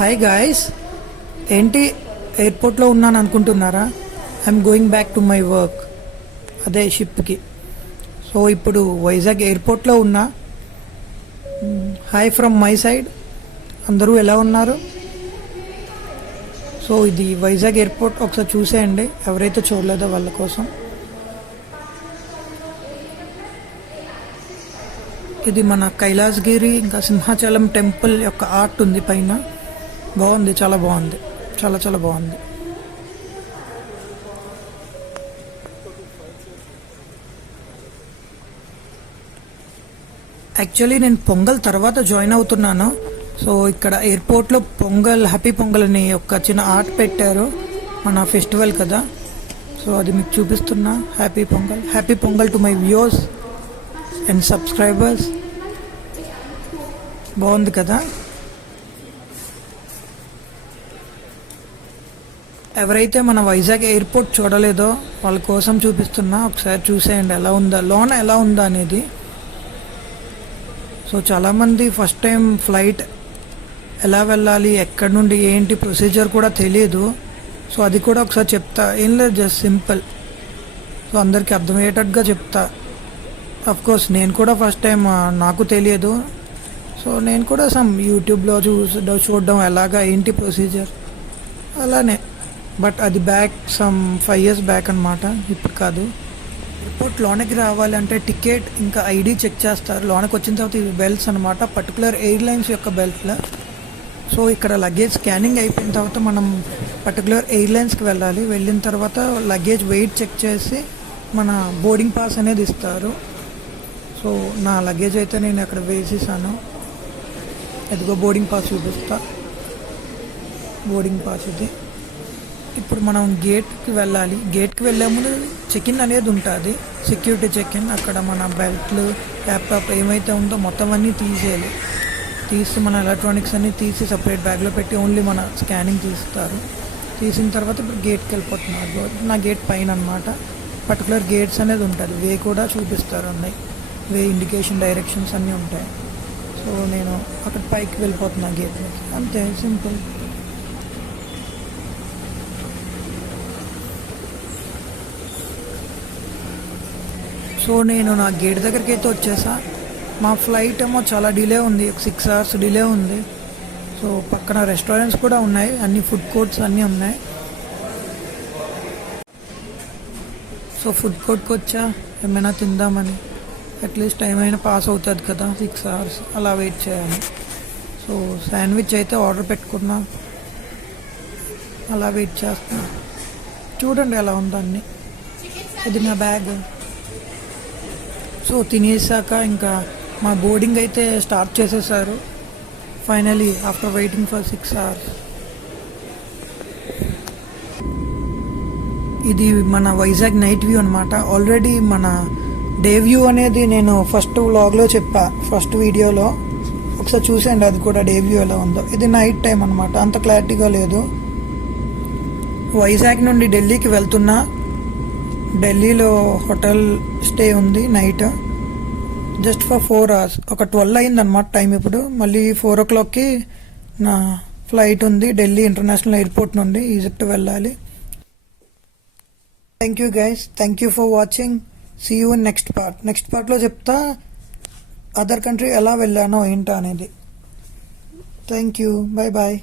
Hi guys, ఏంటి ఎయిర్పోర్ట్లో ఉన్నాను అనుకుంటున్నారా? I'm going back to my work, అదే షిప్కి. సో ఇప్పుడు వైజాగ్ ఎయిర్పోర్ట్లో ఉన్నా. హాయ్ ఫ్రమ్ మై సైడ్, అందరూ ఎలా ఉన్నారు? సో ఇది వైజాగ్ ఎయిర్పోర్ట్, ఒకసారి చూసేయండి ఎవరైతే చూడలేదో వాళ్ళ కోసం. ఇది మన కైలాసగిరి ఇంకా సింహాచలం టెంపుల్ యొక్క ఆర్ట్ ఉంది పైన. బాగుంది, చాలా బాగుంది, చాలా చాలా బాగుంది. యాక్చువల్లీ నేను పొంగల్ తర్వాత జాయిన్ అవుతున్నాను. సో ఇక్కడ ఎయిర్పోర్ట్లో పొంగల్, హ్యాపీ పొంగల్ అని ఒక చిన్న ఆర్ట్ పెట్టారు, మన ఫెస్టివల్ కదా. సో అది మీకు చూపిస్తున్నా. Happy pongal to my viewers and subscribers. బాగుంది కదా. ఎవరైతే మన వైజాగ్ ఎయిర్పోర్ట్ చూడలేదో వాళ్ళ కోసం చూపిస్తున్నా, ఒకసారి చూసేయండి ఎలా ఉందా, లోన ఎలా ఉందా అనేది. సో చాలామంది ఫస్ట్ టైం ఫ్లైట్ ఎలా వెళ్ళాలి, ఎక్కడి నుండి ఏంటి ప్రొసీజర్ కూడా తెలియదు. సో అది కూడా ఒకసారి చెప్తా. ఏం లేదు, జస్ట్ సింపుల్. సో అందరికీ అర్థమయ్యేటట్టుగా చెప్తా. కోర్స్ నేను కూడా ఫస్ట్ టైం, నాకు తెలియదు. సో నేను కూడా యూట్యూబ్లో చూడడం ఎలాగా ఏంటి ప్రొసీజర్ అలానే. బట్ అది బ్యాక్ 5 years బ్యాక్ అనమాట, ఇప్పుడు కాదు. ఎయిర్పోర్ట్ లోనకి రావాలంటే టికెట్ ఇంకా ఐడి చెక్ చేస్తారు. లోనకి వచ్చిన తర్వాత ఇవి బెల్ట్స్ అనమాట, పర్టికులర్ ఎయిర్లైన్స్ యొక్క బెల్ట్లో. సో ఇక్కడ లగేజ్ స్కానింగ్ అయిపోయిన తర్వాత మనం పర్టికులర్ ఎయిర్లైన్స్కి వెళ్ళాలి. వెళ్ళిన తర్వాత లగేజ్ వెయిట్ చెక్ చేసి మన బోర్డింగ్ పాస్ అనేది ఇస్తారు. సో నా లగేజ్ అయితే నేను అక్కడ వేసేసాను. ఎదుగో బోర్డింగ్ పాస్ చూపిస్తా. బోర్డింగ్ పాస్ ఇది. ఇప్పుడు మనం గేట్కి వెళ్ళాలి. గేట్కి వెళ్ళే ముందు చెక్-ఇన్ అనేది ఉంటుంది, సెక్యూరిటీ చెక్-ఇన్. అక్కడ మన బెల్ట్లు, ల్యాప్టాప్ ఏమైతే ఉందో మొత్తం అన్నీ తీసేయాలి. తీసి మన ఎలక్ట్రానిక్స్ అన్నీ తీసి సపరేట్ బ్యాగ్లో పెట్టి ఓన్లీ మన స్కానింగ్ తీస్తారు. తీసిన తర్వాత ఇప్పుడు గేట్కి వెళ్ళిపోతున్నారు. నా గేట్ పైన అనమాట. పర్టికులర్ గేట్స్ అనేది ఉంటుంది, వే కూడా చూపిస్తారు, ఉన్నాయి వే ఇండికేషన్, డైరెక్షన్స్ అన్నీ ఉంటాయి. సో నేను అక్కడ పైకి వెళ్ళిపోతున్నా గేట్లోకి, అంతే సింపుల్. సో నేను నా గేట్ దగ్గరికి అయితే వచ్చేసా. మా ఫ్లైట్ ఏమో చాలా డిలే ఉంది, 6 hours డిలే ఉంది. సో పక్కన రెస్టారెంట్స్ కూడా ఉన్నాయి, అన్ని ఫుడ్ కోర్ట్స్ అన్నీ ఉన్నాయి. సో ఫుడ్ కోర్ట్కి వచ్చా ఏమైనా తిందామని. అట్లీస్ట్ టైం అయినా పాస్ అవుతుంది కదా, 6 hours అలా వెయిట్ చేయాలి. సో శాండ్విచ్ అయితే ఆర్డర్ పెట్టుకున్నా, అలా వెయిట్ చేస్తున్నా. చూడండి ఎలా ఉందో అన్నీ. ఇది నా బ్యాగ్. సో తినేసాక ఇంకా మా బోర్డింగ్ అయితే స్టార్ట్ చేసేసారు finally, after waiting for 6 hours. ఇది మన వైజాగ్ నైట్ వ్యూ అనమాట. ఆల్రెడీ మన డే వ్యూ అనేది నేను ఫస్ట్ వ్లాగ్లో చెప్పా, ఫస్ట్ వీడియోలో. ఒకసారి చూసేయండి అది కూడా, డే వ్యూ ఎలా ఉందో. ఇది నైట్ టైం అనమాట, అంత క్లారిటీగా లేదు. వైజాగ్ నుండి ఢిల్లీకి వెళ్తున్నా. ఢిల్లీలో హోటల్ స్టే ఉంది నైట్, జస్ట్ ఫర్ 4 hours. ఒక 12 అయిందనమాట టైం ఇప్పుడు. మళ్ళీ 4 o'clockకి నా ఫ్లైట్ ఉంది ఢిల్లీ ఇంటర్నేషనల్ ఎయిర్పోర్ట్ నుండి ఈజిప్ట్ వెళ్ళాలి. Thank you guys, thank you for watching. See you in next part. నెక్స్ట్ పార్ట్లో చెప్తా అదర్ కంట్రీ ఎలా వెళ్ళానో ఏంటో అనేది. Thank you, bye bye.